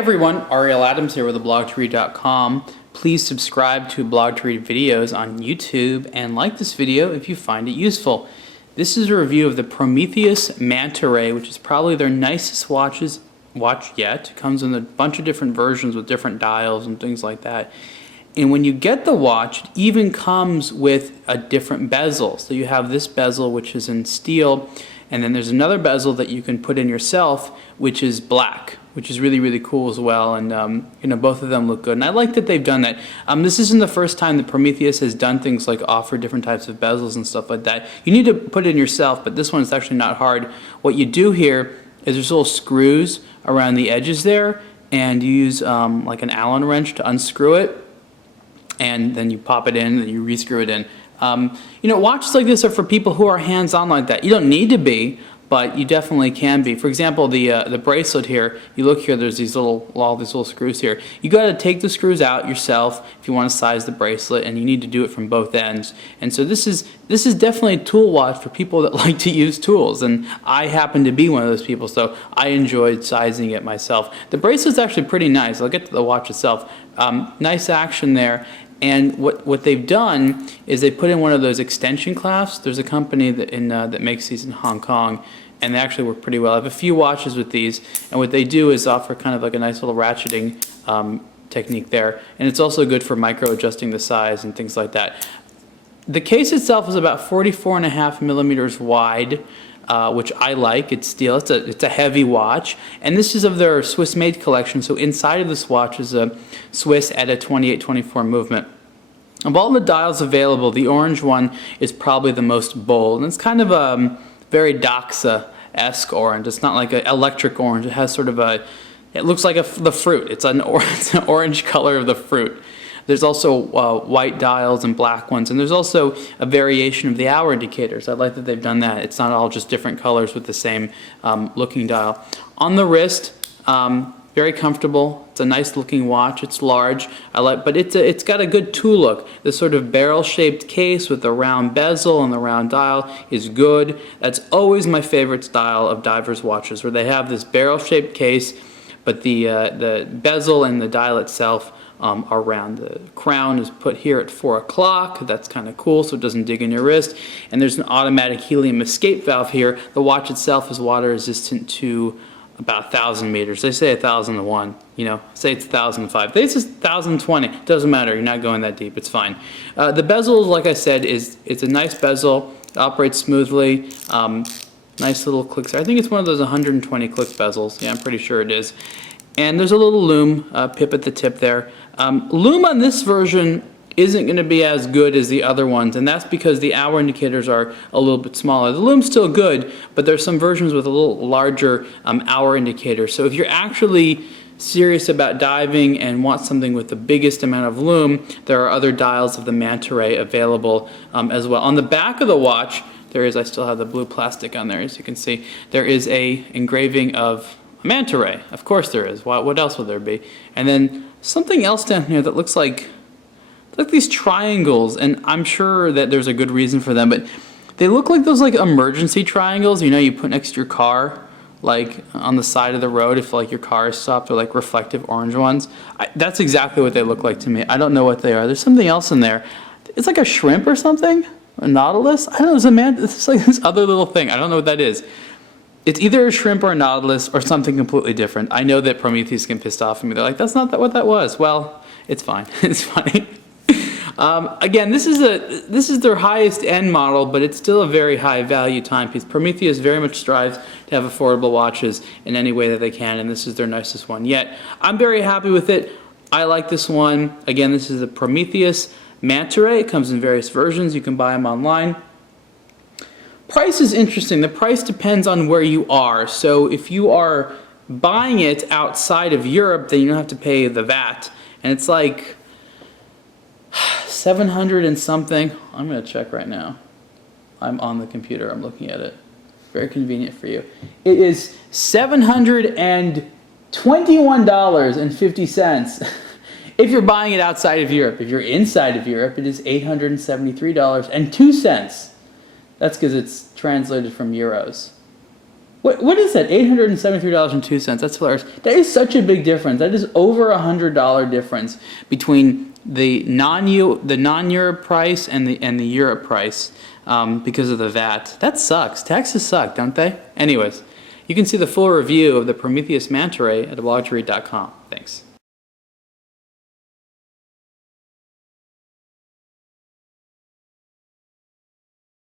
everyone, Ariel Adams here with theblogtoread.com. Please subscribe to Blog to Read videos on YouTube and like this video if you find it useful. This is a review of the Prometheus Manta Ray, which is probably their nicest watch yet. It comes in a bunch of different versions with different dials and things like that. And when you get the watch, it even comes with a different bezel. So you have this bezel, which is in steel, and then there's another bezel that you can put in yourself, which is black, which is really, really cool as well. And both of them look good. And I like that they've done that. This isn't the first time that Prometheus has done things like offer different types of bezels and stuff like that. You need to put it in yourself, but this one is actually not hard. What you do here is there's little screws around the edges there, and you use like an Allen wrench to unscrew it, and then you pop it in and you rescrew it in. Watches like this are for people who are hands-on like that. You don't need to be, but you definitely can be. For example, the bracelet here, you look here, there's all these little screws here. You got to take the screws out yourself if you want to size the bracelet, and you need to do it from both ends. And so this is definitely a tool watch for people that like to use tools, and I happen to be one of those people, so I enjoyed sizing it myself. The bracelet's actually pretty nice. I'll get to the watch itself. Nice action there. And what they've done is they put in one of those extension clasps. There's a company that makes these in Hong Kong, and they actually work pretty well. I have a few watches with these, and what they do is offer kind of like a nice little ratcheting technique there. And it's also good for micro adjusting the size and things like that. The case itself is about 44.5 millimeters wide, which I like. It's steel. It's a heavy watch, and this is of their Swiss-made collection. So inside of this watch is a Swiss ETA 2824 movement. Of all the dials available, the orange one is probably the most bold, and it's kind of a very Doxa-esque orange. It's not like an electric orange. It has sort of it looks like the fruit. It's an orange color of the fruit. There's also white dials and black ones, and there's also a variation of the hour indicators. I like that they've done that. It's not all just different colors with the same looking dial. On the wrist, very comfortable. It's a nice looking watch. It's large. But it's got a good tool look. This sort of barrel-shaped case with the round bezel and the round dial is good. That's always my favorite style of divers' watches, where they have this barrel-shaped case, but the bezel and the dial itself are round. The crown is put here at 4 o'clock. That's kind of cool, so it doesn't dig in your wrist. And there's an automatic helium escape valve here. The watch itself is water resistant to about 1,000 meters. They say 1,001. Say it's 1,005. They say 1,020. It doesn't matter. You're not going that deep. It's fine. The bezel, like I said, it's a nice bezel. It operates smoothly. Nice little clicks. I think it's one of those 120 click bezels. Yeah, I'm pretty sure it is. And there's a little lume pip at the tip there. Lume on this version isn't going to be as good as the other ones, and that's because the hour indicators are a little bit smaller. The lume's still good, but there's some versions with a little larger hour indicator. So if you're actually serious about diving and want something with the biggest amount of lume, there are other dials of the Manta Ray available as well. On the back of the watch, I still have the blue plastic on there, as you can see, there is a engraving of a Manta Ray. Of course there is. What else would there be? And then something else down here that looks like these triangles, and I'm sure that there's a good reason for them, but they look like those emergency triangles, you put next to your car, like on the side of the road if your car is stopped, or reflective orange ones. That's exactly what they look like to me. I don't know what they are. There's something else in there. It's like a shrimp or something, a nautilus. I don't know. It's like this other little thing. I don't know what that is. It's either a shrimp or a nautilus or something completely different. I know that Prometheus get pissed off at me. They're like, that's not what that was. Well, it's fine. It's funny. Again, this is their highest end model, but it's still a very high value timepiece. Prometheus very much strives to have affordable watches in any way that they can, and this is their nicest one yet. I'm very happy with it. I like this one. Again, this is the Prometheus Manta Ray. It comes in various versions. You can buy them online. Price is interesting. The price depends on where you are. So if you are buying it outside of Europe, then you don't have to pay the VAT. And it's like 700 and something. I'm going to check right now. I'm on the computer. I'm looking at it. Very convenient for you. It is $721.50 if you're buying it outside of Europe. If you're inside of Europe, it is $873.02. That's because it's translated from euros. What is that? $873.02. That's hilarious. That is such a big difference. That is over $100 difference between the non-Europe price and the Europe price because of the VAT. That sucks. Taxes suck, don't they? Anyways, you can see the full review of the Prometheus manta ray at blogtoread.com. Thanks.